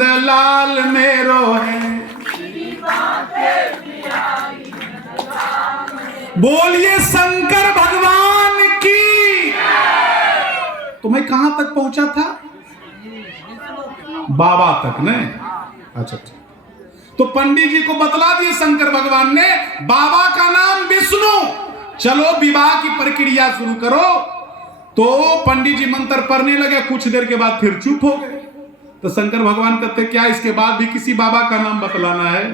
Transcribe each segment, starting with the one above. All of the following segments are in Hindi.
नंदलाल मेरो है। बोलिए शंकर भगवान की। तो मैं कहां तक पहुंचा था? बाबा तक ने। अच्छा, तो पंडित जी को बतला दिए शंकर भगवान ने, बाबा का नाम विष्णु, चलो विवाह की प्रक्रिया शुरू करो। तो पंडित जी मंत्र पढ़ने लगे, कुछ देर के बाद फिर चुप हो गए। तो शंकर भगवान कहते, क्या इसके बाद भी किसी बाबा का नाम बतलाना है?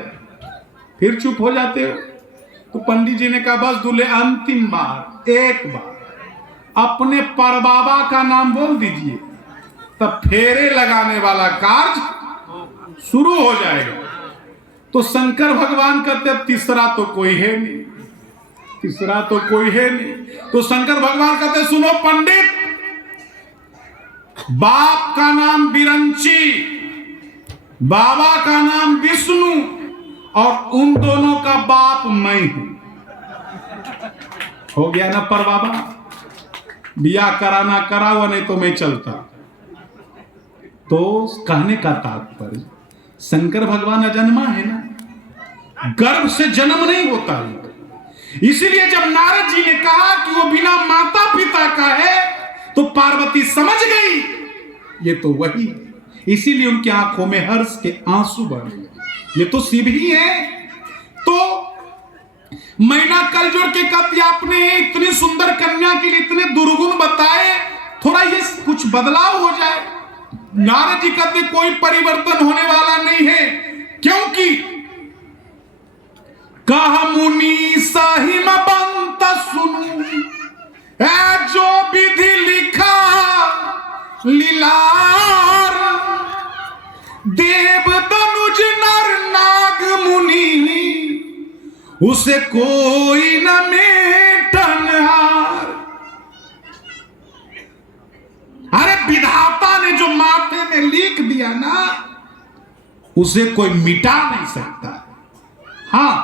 फिर चुप हो जाते हो। तो पंडित जी ने कहा, बस दूल्हे अंतिम बार, एक बार अपने परबाबा का नाम बोल दीजिए, तब फेरे लगाने वाला कार्य शुरू हो जाएगा। तो शंकर भगवान कहते, अब तीसरा तो कोई है नहीं, तीसरा तो कोई है नहीं। तो शंकर भगवान कहते, सुनो पंडित, बाप का नाम बिरंची, बाबा का नाम विष्णु, और उन दोनों का बाप मैं हूं। हो गया ना परबाबा? बियाह कराना कराओ, नहीं तो मैं चलता। तो कहने का तात्पर्य, शंकर भगवान अजन्मा है ना, गर्भ से जन्म नहीं होता। इसीलिए जब नारद जी ने कहा कि वो बिना माता पिता का है, तो पार्वती समझ गई ये तो वही है। इसीलिए उनकी आंखों में हर्ष के आंसू बहने लगे, ये तो शिव ही है। तो मैना कल जोड़ के कहती, आपने इतनी सुंदर कन्या के लिए इतने दुर्गुण बताए, थोड़ा ये कुछ बदलाव हो जाए। नारद जी कहते, कोई परिवर्तन होने वाला नहीं है, क्योंकि कह मुनि साहिम बंत सुनु, जो विधि लिखा लीलार, देव तनुज नर नाग मुनि, उसे कोई न मेटनहार। अरे विधाता ने जो माथे में लिख दिया ना, उसे कोई मिटा नहीं सकता। हाँ,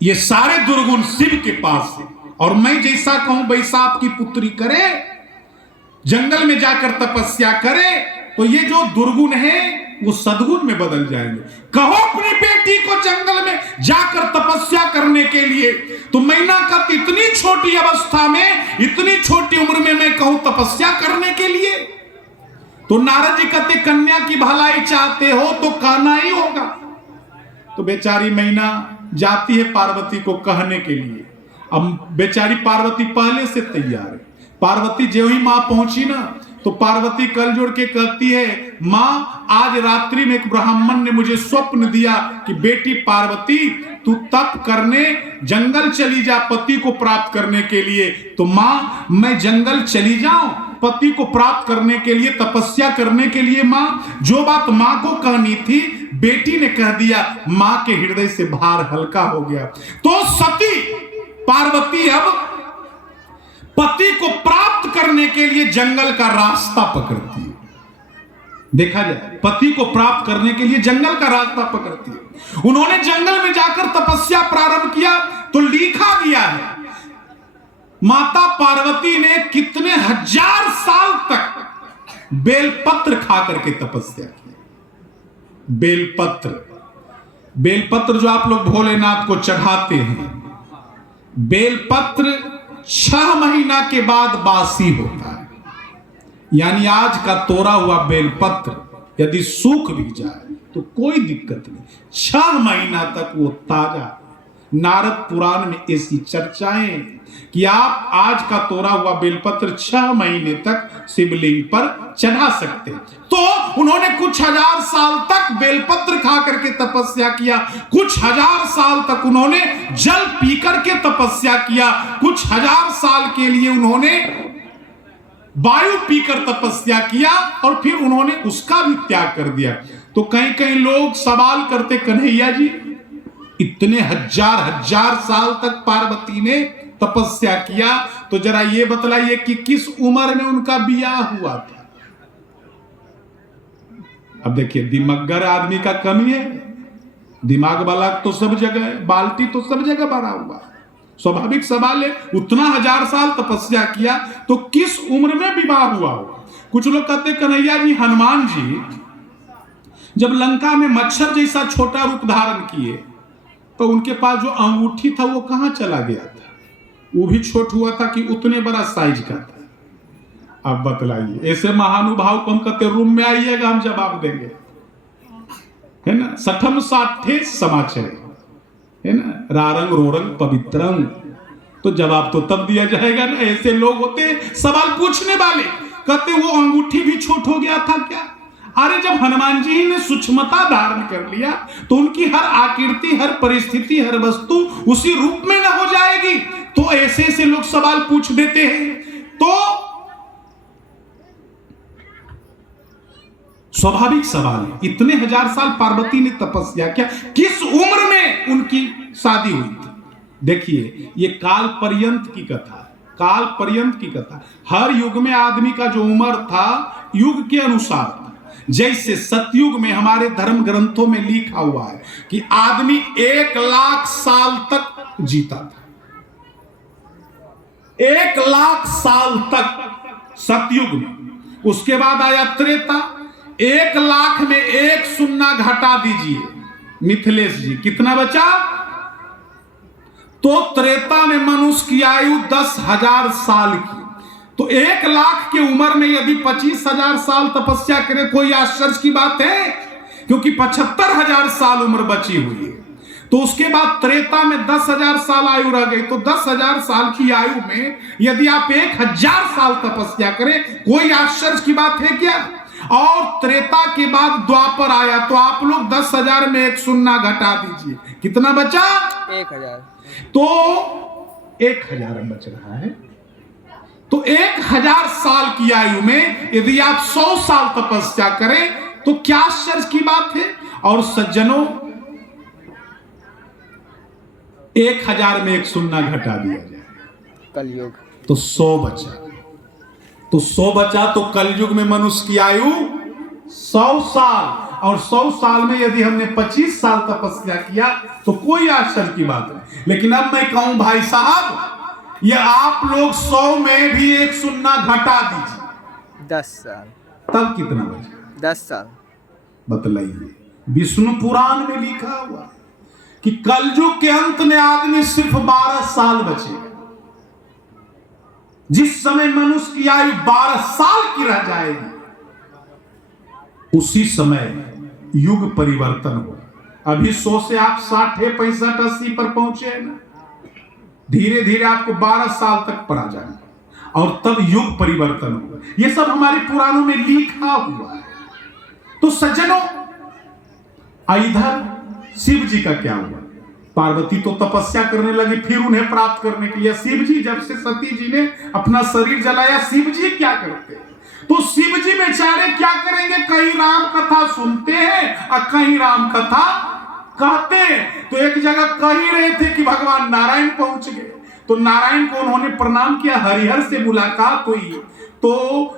ये सारे दुर्गुण शिव के पास है। और मैं जैसा कहूं वैसा आपकी पुत्री करे, जंगल में जाकर तपस्या करे, तो ये जो दुर्गुण है वो सद्गुण में बदल जाएंगे। कहो अपनी बेटी को जंगल में जाकर तपस्या करने के लिए, तो मैना का इतनी छोटी अवस्था में, इतनी छोटी उम्र में मैं कहूं तपस्या करने के लिए, तो नारद जी कहते, कन्या की भलाई चाहते हो तो कहना ही होगा। तो बेचारी मैना जाती है पार्वती को कहने के लिए। अब बेचारी पार्वती पहले से तैयार है। पार्वती जो ही मां पहुंची ना, तो पार्वती कल जोड़ के कहती है, मां आज रात्रि में एक ब्राह्मण ने मुझे स्वप्न दिया कि बेटी पार्वती तू तप करने जंगल चली जा पति को प्राप्त करने के लिए। तो मां मैं जंगल चली जाऊं पति को प्राप्त करने के लिए, तपस्या करने के लिए? मां जो बात मां को कहनी थी बेटी ने कह दिया, मां के हृदय से भार हल्का हो गया। तो सती पार्वती अब पति को प्राप्त करने के लिए जंगल का रास्ता पकड़ती है। देखा जाए, पति को प्राप्त करने के लिए जंगल का रास्ता पकड़ती है। उन्होंने जंगल में जाकर तपस्या प्रारंभ किया। तो लिखा गया है, माता पार्वती ने कितने हजार साल तक बेलपत्र खा करके तपस्या की। बेलपत्र जो आप लोग भोलेनाथ को चढ़ाते हैं, बेलपत्र 6 महीना के बाद बासी होता है। यानी आज का तोड़ा हुआ बेलपत्र यदि सूख भी जाए तो कोई दिक्कत नहीं, 6 महीना तक वो ताजा। नारद पुराण में ऐसी चर्चाएं कि आप आज का तोड़ा हुआ बेलपत्र 6 महीने तक शिवलिंग पर चढ़ा सकते हैं। तो उन्होंने कुछ हजार साल तक बेलपत्र खा करके तपस्या किया, कुछ हजार साल तक उन्होंने जल पी करके तपस्या किया, कुछ हजार साल के लिए उन्होंने वायु पीकर तपस्या किया, और फिर उन्होंने उसका भी त्याग कर दिया। तो कहीं कहीं लोग सवाल करते, कन्हैया जी इतने हजार साल तक पार्वती ने तपस्या किया, तो जरा ये बतलाइए कि किस उम्र में उनका बियाह हुआ था? अब देखिए, दिमगर आदमी का कमी है, दिमाग वाला तो सब जगह है, बाल्टी तो सब जगह भरा हुआ है। स्वाभाविक सवाल है, उतना 1000 साल तपस्या किया तो किस उम्र में विवाह हुआ होगा? कुछ लोग कहते, कन्हैया जी हनुमान जी जब लंका में मच्छर जैसा छोटा रूप धारण किए तो उनके पास जो अंगूठी था वो कहां चला गया था? वो भी छोट हुआ था कि उतने बड़ा साइज का था? आप बतलाइए। ऐसे महानुभाव को हम कहते रूम में आइएगा, हम जवाब देंगे, है ना। सठम साठे समाचार, है ना, रारंग रोरंग पवित्रंग, तो जवाब तो तब दिया जाएगा ना। ऐसे लोग होते सवाल पूछने वाले, कहते वो अंगूठी भी छोट हो गया था क्या? अरे जब हनुमान जी ने सूक्ष्मता धारण कर लिया तो उनकी हर आकृति, हर परिस्थिति, हर वस्तु उसी रूप में न हो जाएगी? तो ऐसे ऐसे लोग सवाल पूछ देते हैं। तो स्वाभाविक सवाल है, इतने हजार साल पार्वती ने तपस्या किया, किस उम्र में उनकी शादी हुई थी? देखिए ये काल पर्यंत की कथा, काल पर्यंत की कथा। हर युग में आदमी का जो उम्र था युग के अनुसार था। जैसे सतयुग में हमारे धर्म ग्रंथों में लिखा हुआ है कि आदमी 1,00,000 साल तक जीता था, 1,00,000 साल तक सतयुग में। उसके बाद आया त्रेता, 1,00,000 में एक शून्य घटा दीजिए मिथिलेश जी, कितना बचा? तो त्रेता में मनुष्य की आयु 10,000 साल की। तो 1,00,000 की उम्र में यदि 25,000 साल तपस्या करे, कोई आश्चर्य की बात है? क्योंकि 75,000 साल उम्र बची हुई है। तो उसके बाद त्रेता में 10,000 साल आयु रह गई। तो 10,000 साल की आयु में यदि आप 1,000 साल तपस्या करें, कोई आश्चर्य की बात है क्या? और त्रेता के बाद द्वापर आया, तो आप लोग 10,000 में एक शून्य घटा दीजिए, कितना बचा? 1,000। तो 1,000 बच रहा है। तो 1,000 साल की आयु में यदि आप 100 साल तपस्या करें तो क्या आश्चर्य की बात है? और सज्जनों 1,000 में एक शून्य घटा दिया जाए, कलयुग, तो 100 बचा। तो 100 बचा तो कलयुग में मनुष्य की आयु 100 साल। और 100 साल में यदि हमने 25 साल तपस्या किया तो कोई आश्चर्य की बात नहीं। लेकिन अब मैं कहूं भाई साहब, ये आप लोग 100 में भी एक शून्य घटा दीजिए, 10 साल, तब कितना बचा? 10 साल। बतलाइए। विष्णु पुराण में लिखा हुआ कि कलयुग के अंत में आदमी सिर्फ 12 साल बचेगा। जिस समय मनुष्य की आयु 12 साल की रह जाएगी, उसी समय युग परिवर्तन हो। अभी 100 से आप 60, 65, 80 पर पहुंचे हैं ना, धीरे धीरे आपको 12 साल तक पड़ा जाएगा और तब युग परिवर्तन होगा। यह सब हमारे पुराणों में लिखा हुआ है। तो सज्जनों, इधर शिव जी का क्या हुआ? पार्वती तो तपस्या करने लगी फिर उन्हें प्राप्त करने के लिए। शिव जी, जब से सती जी ने अपना शरीर जलाया, शिव जी क्या करते? तो शिव जी बेचारे क्या करेंगे? कहीं राम कथा सुनते हैं और कहीं राम कथा कहते हैं। तो एक जगह कह ही रहे थे कि भगवान नारायण पहुंच गए, तो नारायण को उन्होंने प्रणाम किया, हरिहर से मुलाकात हुई। तो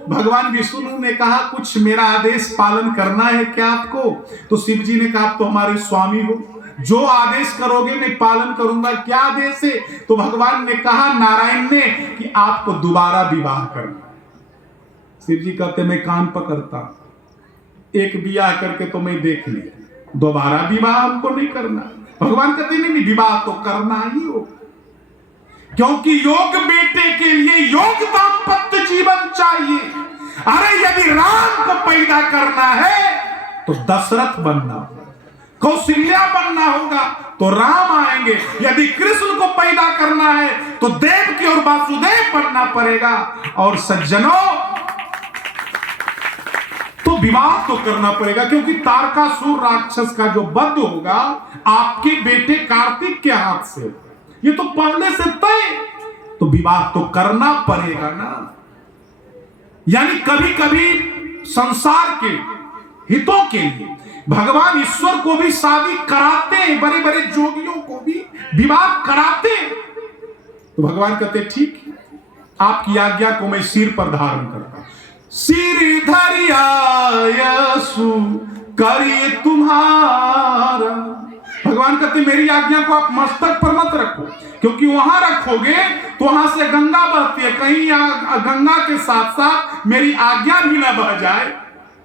भगवान विष्णु ने कहा कुछ मेरा आदेश पालन करना है क्या आपको? तो शिव जी ने कहा आप तो हमारे स्वामी हो, जो आदेश करोगे मैं पालन करूंगा। क्या आदेश है? तो भगवान ने कहा, नारायण ने, कि आपको दोबारा विवाह करना। शिव जी कहते मैं कान पकड़ता, एक विवाह करके तो मैं देख लिया, दोबारा विवाह हमको नहीं करना। भगवान कहते नहीं, विवाह तो करना ही हो, क्योंकि योग बेटे के लिए योग दाम्पत्य जीवन चाहिए। अरे यदि राम को पैदा करना है तो दशरथ बनना होगा, कौशल्या बनना होगा तो राम आएंगे। यदि कृष्ण को पैदा करना है तो देवकी और वासुदेव बनना पड़ेगा। और सज्जनों, तो विवाह तो करना पड़ेगा, क्योंकि तारकासुर राक्षस का जो वध होगा आपके बेटे कार्तिक के हाथ से, ये तो पहले से तय। तो विवाह तो करना पड़ेगा ना। यानी कभी कभी संसार के हितों के लिए भगवान ईश्वर को भी शादी कराते हैं, बड़े बड़े जोगियों को भी विवाह कराते हैं। तो भगवान कहते ठीक, आपकी आज्ञा को मैं सिर पर धारण करता हूं। सिर धरियासु करिए तुम्हारा। भगवान कहते मेरी आज्ञा को आप मस्तक पर मत रखो, क्योंकि वहां रखोगे तो वहां से गंगा बहती है, कहीं गंगा के साथ साथ मेरी आज्ञा भी ना बह जाए,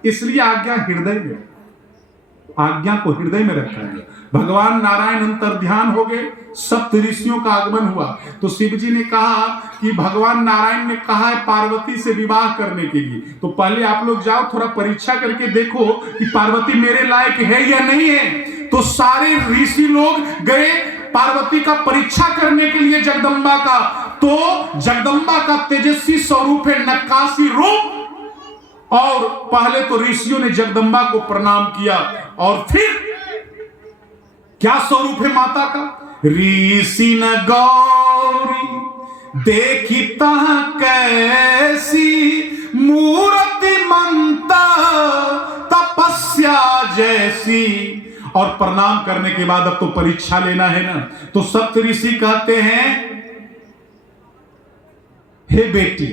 इसलिए आज्ञा हृदय में। आज्ञा को हृदय में रखा गया। भगवान नारायण अंतर ध्यान हो गए, सप्त ऋषियों का आगमन हुआ। तो शिव जी ने कहा कि भगवान नारायण ने कहा है पार्वती से विवाह करने के लिए, तो पहले आप लोग जाओ थोड़ा परीक्षा करके देखो कि पार्वती मेरे लायक है या नहीं है। तो सारे ऋषि लोग गए पार्वती का परीक्षा करने के लिए जगदम्बा का। तो जगदम्बा का तेजस्वी स्वरूप है नक्काशी रूप। और पहले तो ऋषियों ने जगदम्बा को प्रणाम किया, और फिर क्या स्वरूप है माता का? ऋषि न गौरी देखी तह कैसी, मूर्ति मंता तपस्या जैसी। और प्रणाम करने के बाद अब तो परीक्षा लेना है ना। तो सप्त ऋषि कहते हैं, हे बेटी,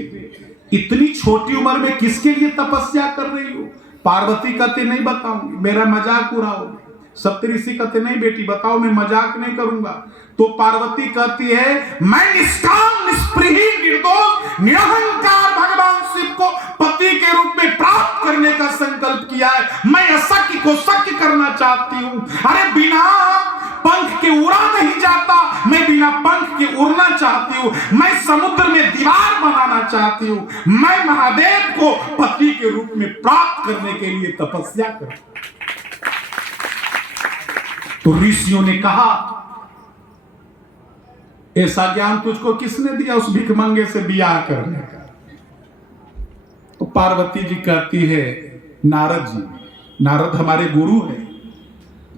इतनी छोटी उम्र में किसके लिए तपस्या कर रही हो? पार्वती कहते नहीं बताऊंगी, मेरा मजाक उड़ाओगे। सप्तऋषि कहते नहीं बेटी बताओ, मैं मजाक नहीं करूंगा। तो पार्वती कहती है, मैं निष्काम निष्प्रिय निर्दोष निरहंकार भगवान शिव को पति के रूप में प्राप्त करने का संकल्प किया है। मैं असत्य को सत्य करना चाहती हूं। अरे बिना पंख के उड़ा नहीं जाता, मैं बिना पंख के उड़ना चाहती हूँ। मैं समुद्र में दीवार बनाना चाहती हूँ। मैं महादेव को पति के रूप में प्राप्त करने के लिए तपस्या करती हूं। तो ऋषियों ने कहा, ऐसा ज्ञान तुझको किसने दिया उस भिखमंगे से ब्याह करने का? तो पार्वती जी कहती है, नारद जी, नारद हमारे गुरु है।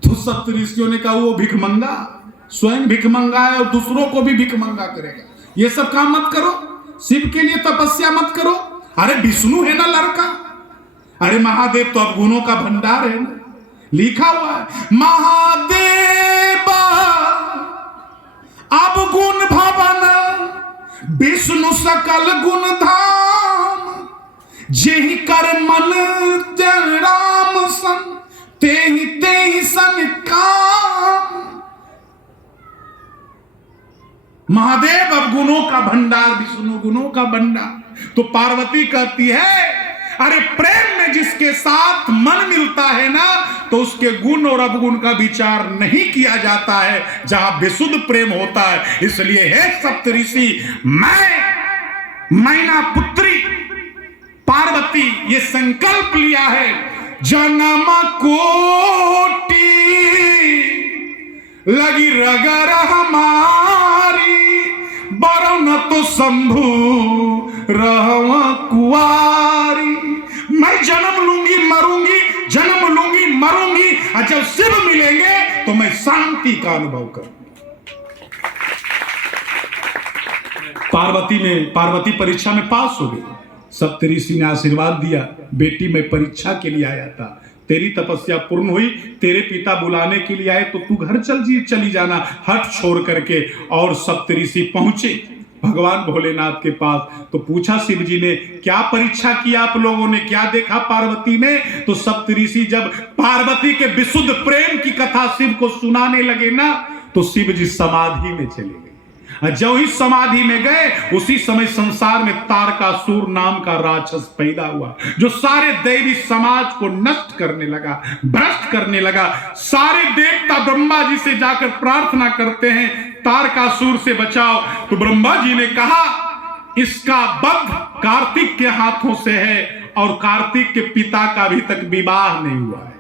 तो सप्त ऋषियों ने कहा, वो भिखमंगा स्वयं भिखमंगा है और दूसरों को भी भिखमंगा करेगा। ये सब काम मत करो, शिव के लिए तपस्या मत करो। अरे विष्णु है ना लड़का, अरे महादेव तो अवगुणों का भंडार है ना। लिखा हुआ है, महादेव अवगुण भवन विष्णु सकल गुण धाम, जेहि कर मन राम सन तेहि सन काम। महादेव अवगुणों का भंडार, विष्णु गुणों का भंडार। तो पार्वती कहती है, अरे प्रेम में जिसके साथ मन मिलता है ना, तो उसके गुण और अवगुण का विचार नहीं किया जाता है, जहां विशुद्ध प्रेम होता है। इसलिए हे सप्तऋषि, मैं मैना पुत्री पार्वती ये संकल्प लिया है, जन्म कोटि लगी रगर हमारी, बरन तो शंभु रहवा कुआरी। मैं जन्म लूंगी मरूंगी, जन्म लूंगी मरूंगी, और जब शिव मिलेंगे तो मैं शांति का अनुभव करूंगी। पार्वती परीक्षा में पास हो गई। सप्तऋषि ने आशीर्वाद दिया, बेटी मैं परीक्षा के लिए आया था, तेरी तपस्या पूर्ण हुई, तेरे पिता बुलाने के लिए आए, तो तू घर चली जाना हट छोड़ करके। और सप्तऋषि पहुंचे भगवान भोलेनाथ के पास। तो पूछा शिव जी ने, क्या परीक्षा की आप लोगों ने, क्या देखा पार्वती में? तो सप्तऋषि जब पार्वती के विशुद्ध प्रेम की कथा शिव को सुनाने लगे ना, तो शिव जी समाधि में चले गए। जो ही समाधि में गए, उसी समय संसार में तारकासुर नाम का राक्षस पैदा हुआ, जो सारे दैवी समाज को नष्ट करने लगा, भ्रष्ट करने लगा। सारे देवता ब्रह्मा जी से जाकर प्रार्थना करते हैं, तारकासुर से बचाओ। तो ब्रह्मा जी ने कहा, इसका वध कार्तिक के हाथों से है, और कार्तिक के पिता का अभी तक विवाह नहीं हुआ है।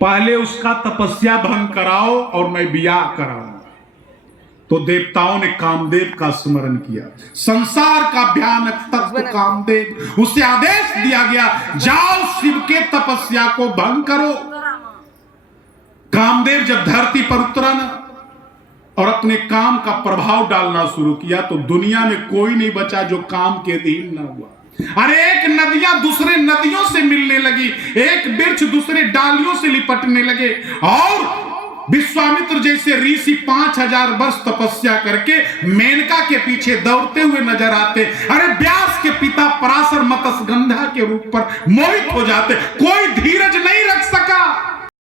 पहले उसका तपस्या भंग कराओ और मैं विवाह कराऊं। तो देवताओं ने कामदेव का स्मरण किया, संसार का भयानक तत्व कामदेव, उसे आदेश दिया गया, जाओ शिव के तपस्या को भंग करो। कामदेव जब धरती पर उतरा ना और अपने काम का प्रभाव डालना शुरू किया, तो दुनिया में कोई नहीं बचा जो काम के अधीन ना हुआ। अरे एक नदियां दूसरे नदियों से मिलने लगी, एक वृक्ष दूसरे डालियों से लिपटने लगे, और विश्वामित्र जैसे ऋषि 5000 वर्ष तपस्या करके मेनका के पीछे दौड़ते हुए नजर आते। अरे व्यास के पिता पराशर मत्स्यगंधा के रूप पर मोहित हो जाते। कोई धीरे